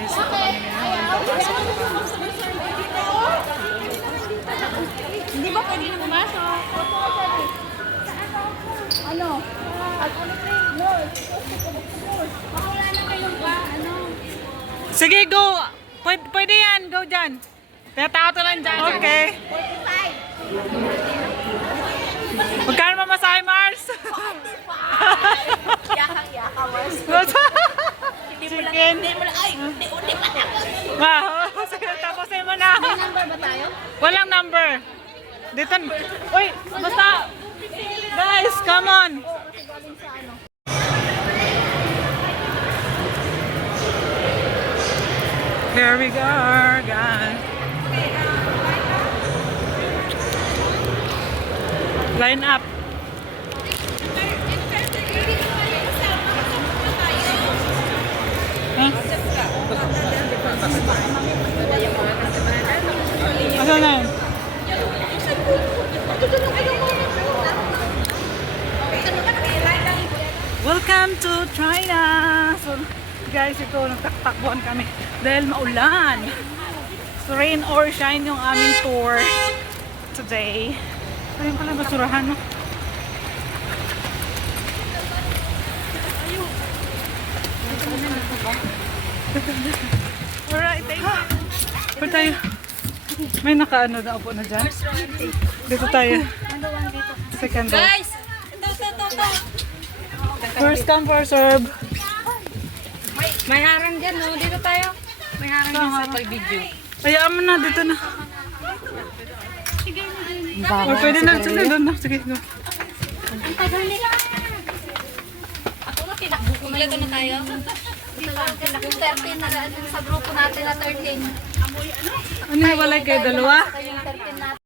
guys. Ito kami ngayon. Papasok na kami. Hindi ba pwede na pumasok? Ano? No. Baka wala na kayong ano? Sige, go! Pwede yan. Go dyan. Tao to lang dyan. Okay. 45. Magkano mamasahe, Mars? Yaka, Mars. Chicken. Hindi mo pa na. Wow. Sige, tapusin mo na. May number ba tayo? Walang number. Dito. Uy, basta. Guys, come on. Here we go, guys. Line up. Huh? Asan na yun? Welcome to China! So, guys, ito, nagtaktakbuhan kami dahil maulan. So, rain or shine yung aming tour today. Ayun pala, basurahan, no? Alright, thank you. Pwede tayo. May nakaano na upo na dyan. Dito tayo. Second row. Guys! Ito. First come, first serve. May harang dyan, no? Dito tayo. May harang dyan sa pag-video. Hayaan mo na, dito na. Or pwede na, sige, doon na. Sige, go. Ang tagal nila. Ako na, tinakbo na tayo. Yung 13 na sa grupo natin na 13. Ano yung walay kayo, dalawa? Yung 13 natin.